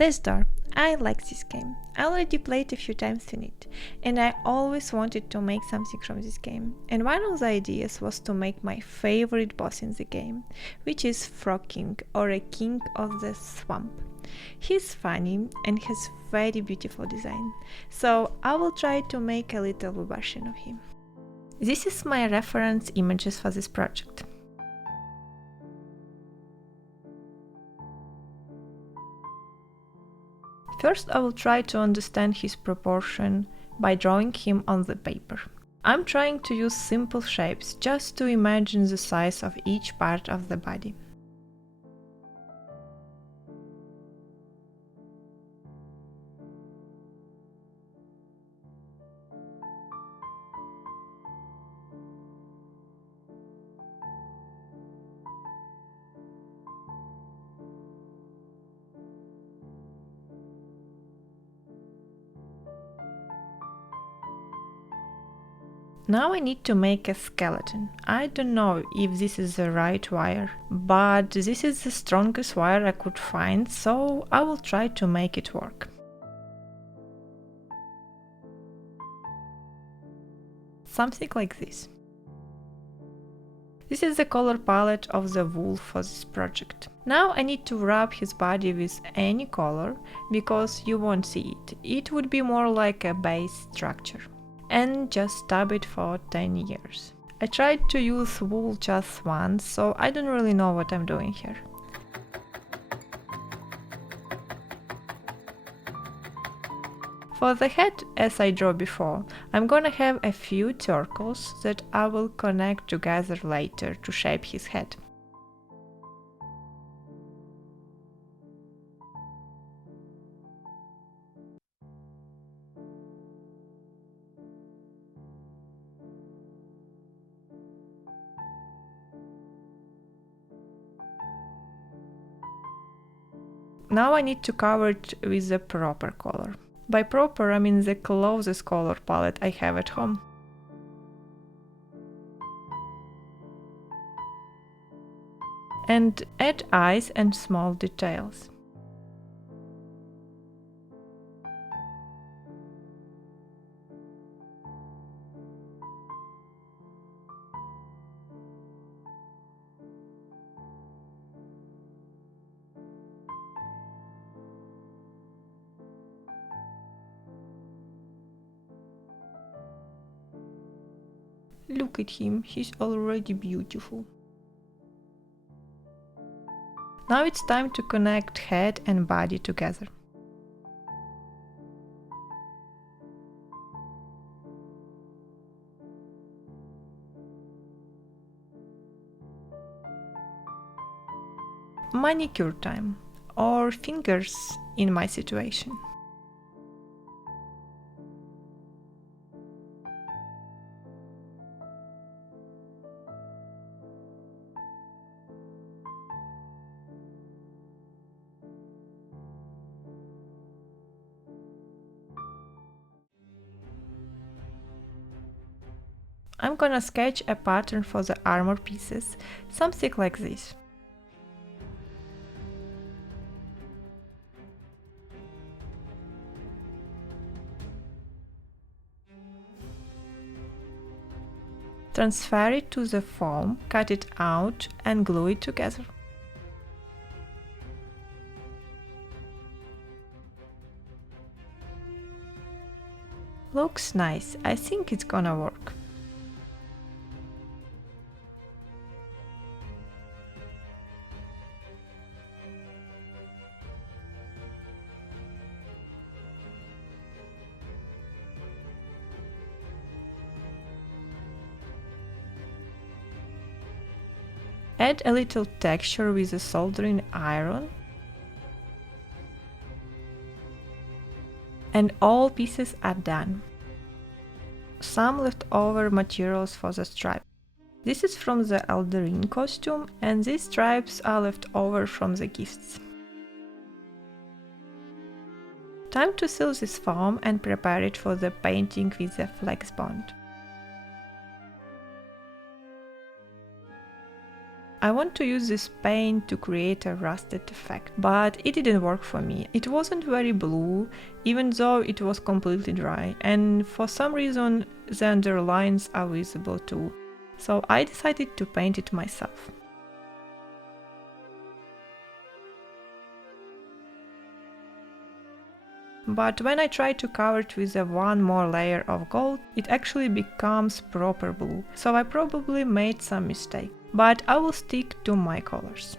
This door. I like this game. I already played a few times in it, and I always wanted to make something from this game. And one of the ideas was to make my favorite boss in the game, which is Frog King, or a king of the swamp. He's funny and has very beautiful design, so I will try to make a little version of him. This is my reference images for this project. First, I will try to understand his proportion by drawing him on the paper. I'm trying to use simple shapes just to imagine the size of each part of the body. Now I need to make a skeleton. I don't know if this is the right wire, but this is the strongest wire I could find, so I will try to make it work. Something like this. This is the color palette of the wool for this project. Now I need to wrap his body with any color, because you won't see it. It would be more like a base structure. And just stub it for 10 years. I tried to use wool just once, so I don't really know what I'm doing here. For the head, as I drew before, I'm gonna have a few circles that I will connect together later to shape his head. Now I need to cover it with the proper color. By proper, I mean the closest color palette I have at home. And add eyes and small details. Look at him, he's already beautiful. Now it's time to connect head and body together. Manicure time, or fingers in my situation. I'm gonna sketch a pattern for the armor pieces, something like this. Transfer it to the foam, cut it out and glue it together. Looks nice, I think it's gonna work. Add a little texture with a soldering iron, and all pieces are done. Some leftover materials for the stripe. This is from the Eldarine costume, and these stripes are left over from the gifts. Time to seal this foam and prepare it for the painting with the flex bond. I want to use this paint to create a rusted effect, but it didn't work for me. It wasn't very blue, even though it was completely dry, and for some reason the underlines are visible too. So I decided to paint it myself. But when I try to cover it with one more layer of gold, it actually becomes proper blue, so I probably made some mistake. But I will stick to my colors.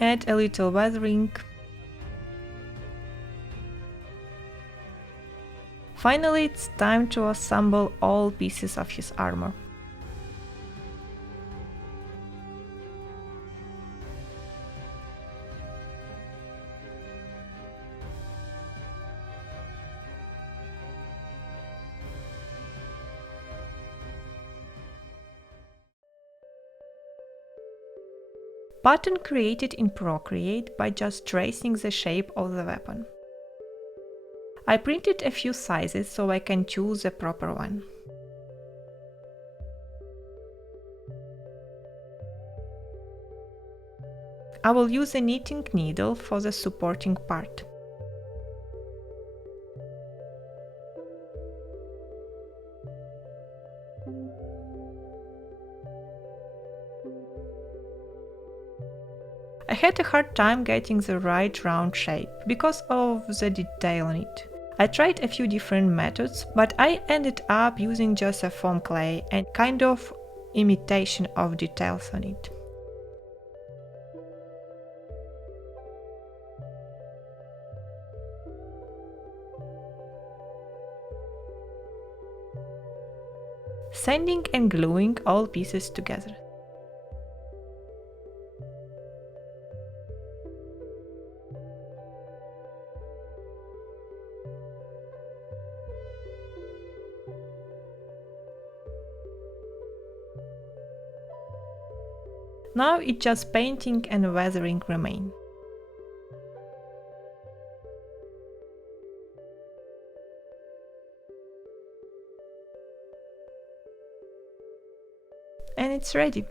Add a little weathering. Finally, it's time to assemble all pieces of his armor. Pattern created in Procreate by just tracing the shape of the weapon. I printed a few sizes so I can choose the proper one. I will use a knitting needle for the supporting part. I had a hard time getting the right round shape because of the detail on it. I tried a few different methods, but I ended up using just a foam clay and kind of imitation of details on it. Sanding and gluing all pieces together. Now it's just painting and weathering remain. And it's ready.